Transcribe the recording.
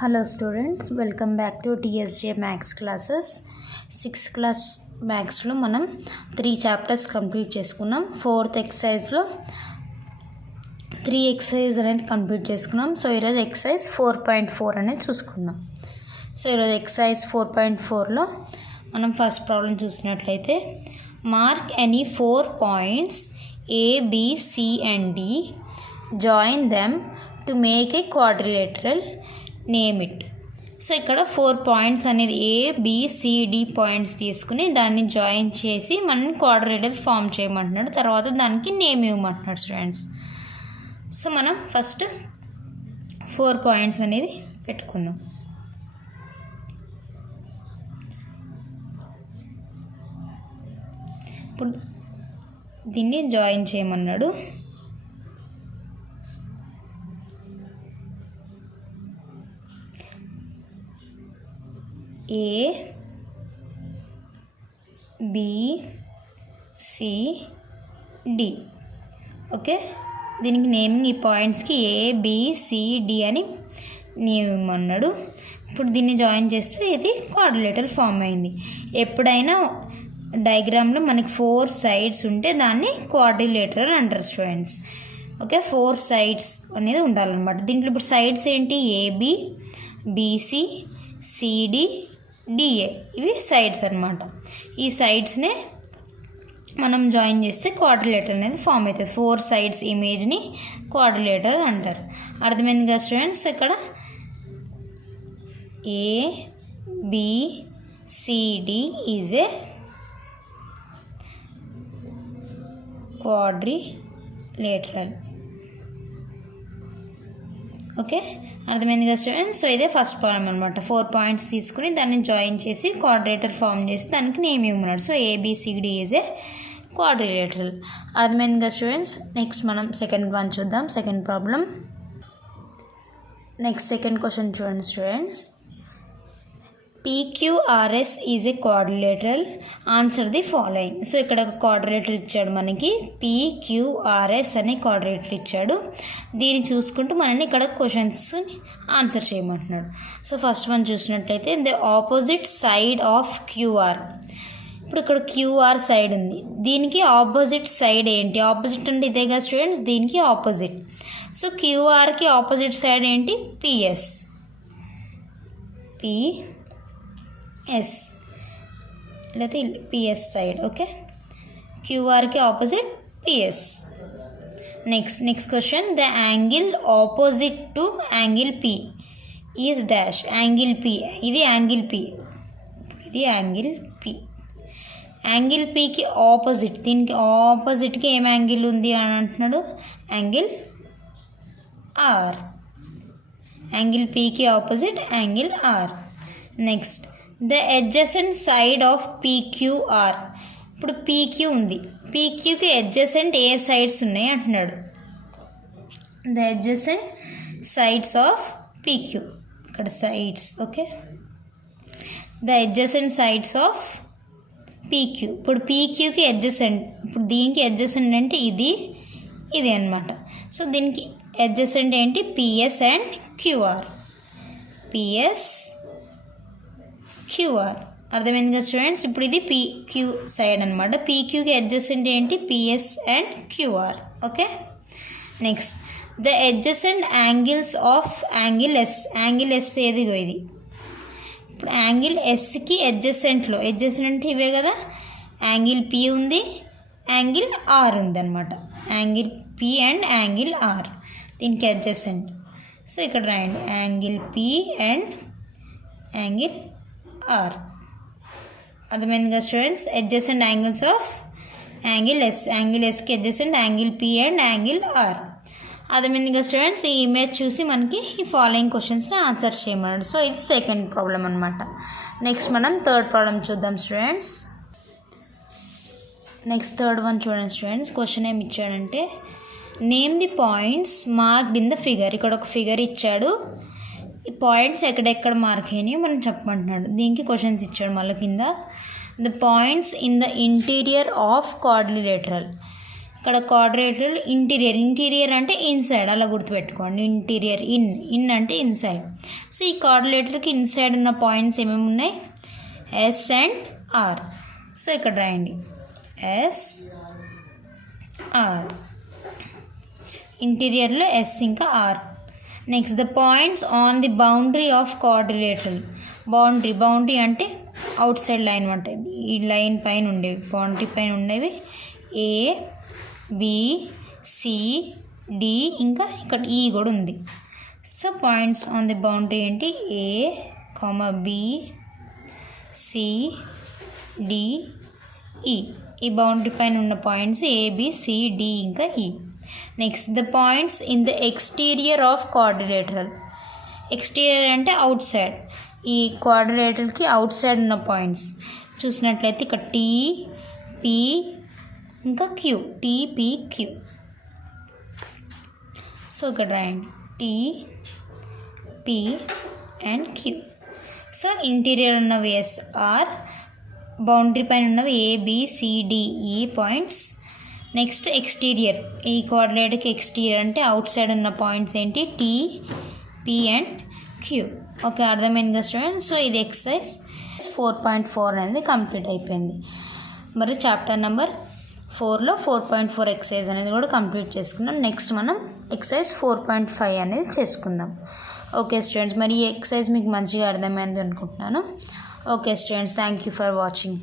Hello students, welcome back to TSJ Max classes. 6th class Max లో మనం 3 chapters complete చేసుకున్నాం. 4th exercise లో 3 exercise అనేది complete చేసుకున్నాం. సో ఈరోజు exercise 4.4 అనేది చూసుకుందాం. సో ఈరోజు exercise 4.4 లో మనం ఫస్ట్ ప్రాబ్లం చూసినట్లయితే mark any 4 points A, B, C and D, join them to make a quadrilateral, name it. So ఇక్కడ 4 పాయింట్స్ అనేది ABCD పాయింట్స్ తీసుకుని దాన్ని జాయిన్ చేసి మనం క్వాడ్రిలేటరల్ ఫామ్ చేయమంటున్నాడు. తర్వాత దానికి నేమ్ ఇవ్వమంటున్నాడు స్టూడెంట్స్. సో మనం ఫస్ట్ 4 పాయింట్స్ అనేది పెట్టుకుందాం. ఇప్పుడు దీన్ని జాయిన్ చేయమన్నాడు. A, B, C, D. Okay, దీనికి నేమింగ్ ఈ పాయింట్స్కి ABCD అని నేమ్ ఇవ్వమన్నాడు. ఇప్పుడు దీన్ని జాయిన్ చేస్తే ఇది క్వాడ్రిలేటరల్ ఫామ్ అయింది. ఎప్పుడైనా డయాగ్రామ్లో మనకి 4 సైడ్స్ ఉంటే దాన్ని క్వాడ్రిలేటరల్ అంటారు స్టూడెంట్స్. ఓకే, 4 సైడ్స్ అనేది ఉండాలన్నమాట. దీంట్లో ఇప్పుడు సైడ్స్ ఏంటి? AB, BC, CD, DA, ఇవి సైడ్స్ అన్నమాట. ఈ సైడ్స్నే మనం జాయిన్ చేస్తే క్వాడ్రిలేటర్ అనేది ఫామ్ అవుతుంది. 4 సైడ్స్ ఇమేజ్ని క్వాడ్రిలేటర్ అంటారు. అర్థమైంది కదా స్టూడెంట్స్? ఇక్కడ ABCD is a quadrilateral. Okay, అర్థమైంది కదా స్టూడెంట్స్? సో ఇదే ఫస్ట్ ప్రాబ్లం అనమాట. 4 పాయింట్స్ తీసుకుని దాన్ని జాయిన్ చేసి క్వాడ్రిలేటర్ ఫామ్ చేసి దానికి నేమ్ ఇవ్వమన్నాడు. So ABCD is a quadrilateral. అర్థమైంది కదా స్టూడెంట్స్? నెక్స్ట్ మనం సెకండ్ వన్ చూద్దాం. Second problem. Next second question చూడండి students. PQRS is a quadrilateral, answer the following. So ఇక్కడ ఒక క్వాడ్రిలేటర్ ఇచ్చాడు మనకి. PQRS అనే క్వాడ్రిలేటర్ ఇచ్చాడు. దీన్ని చూసుకుంటూ మనని ఇక్కడ క్వశ్చన్స్ ఆన్సర్ చేయమంటున్నాడు. సో ఫస్ట్ వన్ చూసినట్లయితే the opposite side of QR. ఇప్పుడు ఇక్కడ QR సైడ్ ఉంది. దీనికి ఆపోజిట్ సైడ్ ఏంటి? ఆపోజిట్ అంటే ఇదే కదా స్టూడెంట్స్, దీనికి ఆపోజిట్. సో QRకి ఆపోజిట్ సైడ్ ఏంటి? PS. లేకపోతే PS సైడ్. ఓకే, QRకి opposite PS. Next question. The angle opposite to angle P is dash. Angle P, ఇది యాంగిల్ P, ఇది యాంగిల్ P. యాంగిల్ Pకి ఆపోజిట్, దీనికి ఆపోజిట్కి ఏం యాంగిల్ ఉంది అని అంటున్నాడు? Angle R. యాంగిల్ Pకి opposite angle R. Next the adjacent side of PQR. ఇప్పుడు PQ ఉంది. PQకి అడ్జసెంట్ ఏ సైడ్స్ ఉన్నాయి అంటున్నాడు? The adjacent sides of PQ, ఇక్కడ sides. Okay, the adjacent sides of PQ. ఇప్పుడు PQకి అడ్జసెంట్, ఇప్పుడు దీనికి అడ్జసెంట్ అంటే ఇది అనమాట. సో దీనికి అడ్జసెంట్ ఏంటి? PS and QR. PS, QR. అర్థమైంది కదా స్టూడెంట్స్? ఇప్పుడు ఇది PQ సైడ్ అనమాట. PQకి అడ్జసెంట్ ఏంటి? PS and QR. Okay, next the adjacent angles of angle S. Angle S ఏదిగో ఇది. ఇప్పుడు యాంగిల్ Sకి అడ్జసెంట్లో, అడ్జసెంట్ అంటే ఇవే కదా, యాంగిల్ P ఉంది, యాంగిల్ R ఉంది అనమాట. Angle P and angle R, దీనికి అడ్జసెంట్. సో ఇక్కడ రాయండి angle P and angle R. అర్థమైంది కదా students? Adjacent angles of angle S. Angle Sకి adjacent angle P and angle R. అర్థమైంది కదా స్టూడెంట్స్? ఈ ఇమేజ్ చూసి మనకి ఈ ఫాలోయింగ్ క్వశ్చన్స్ని ఆన్సర్ చేయమన్నాడు. సో ఇది సెకండ్ ప్రాబ్లం అనమాట. నెక్స్ట్ మనం థర్డ్ ప్రాబ్లం చూద్దాం స్టూడెంట్స్. నెక్స్ట్ థర్డ్ వన్ చూడండి స్టూడెంట్స్. క్వశ్చన్ ఏమి ఇచ్చాడంటే name the points marked in the figure. ఇక్కడ ఒక ఫిగర్ ఇచ్చాడు. ఈ పాయింట్స్ ఎక్కడెక్కడ మార్క్ అయినాయో మనం చెప్పమంటున్నాడు. దీనికి క్వశ్చన్స్ ఇచ్చాడు మళ్ళీ కింద. The points in the interior of quadrilateral. ఇక్కడ క్వాడ్రిలేటరల్ ఇంటీరియర్ అంటే ఇన్సైడ్, అలా గుర్తుపెట్టుకోండి. ఇంటీరియర్ ఇన్ అంటే ఇన్సైడ్. సో ఈ క్వాడ్రిలేటర్కి ఇన్సైడ్ ఉన్న పాయింట్స్ ఏమేమి ఉన్నాయి? Yes and are. సో ఇక్కడ రాయండి ఎస్ ఆర్. ఇంటీరియర్లో ఎస్ ఇంకా R. Next the points on the boundary of quadrilateral. Boundary అంటే అవుట్ సైడ్ లైన్ ఉంటుంది. ఈ లైన్ పైన ఉండేవి, బౌండరీ పైన ఉండేవి ఏ, బి, సి, డి, ఇంకా ఇక్కడ ఈ కూడా ఉంది. So points on the boundary ఏంటి? ఏ, బి, సి, డి, ఈ. ఈ బౌండరీ పైన ఉన్న points A, B, C, D, ఇంకా E. Next the points in the exterior of quadrilateral. Exterior అంటే అవుట్ సైడ్. ఈ క్వాడ్రిలేటరల్కి అవుట్ సైడ్ ఉన్న పాయింట్స్ చూసినట్లయితే ఇక్కడ టీ, పి, ఇంకా Q. T, P, Q. So ఇక్కడ రాయండి T, P and Q. So interior ఉన్నవి ఎస్ఆర్, బౌండరీ పైన ఉన్నవి A, B, C, D, E points. Next exterior. ఈ కోఆర్డినేట్కి ఎక్స్టీరియర్ అంటే అవుట్ సైడ్ ఉన్న పాయింట్స్ ఏంటి? Tea, P and Q. Okay, అర్థమైంది కదా స్టూడెంట్స్? సో ఇది ఎక్సర్సైజ్ 4.4 అనేది కంప్లీట్ అయిపోయింది. మరి చాప్టర్ నెంబర్ 4లో 4.4 ఎక్సర్సైజ్ అనేది కూడా కంప్లీట్ చేసుకున్నాం. నెక్స్ట్ మనం ఎక్సర్సైజ్ 4.5 అనేది చేసుకుందాం. ఓకే స్టూడెంట్స్, మరి ఈ ఎక్సర్సైజ్ మీకు మంచిగా అర్థమైంది అనుకుంటున్నాను. Okay students, thank you for watching.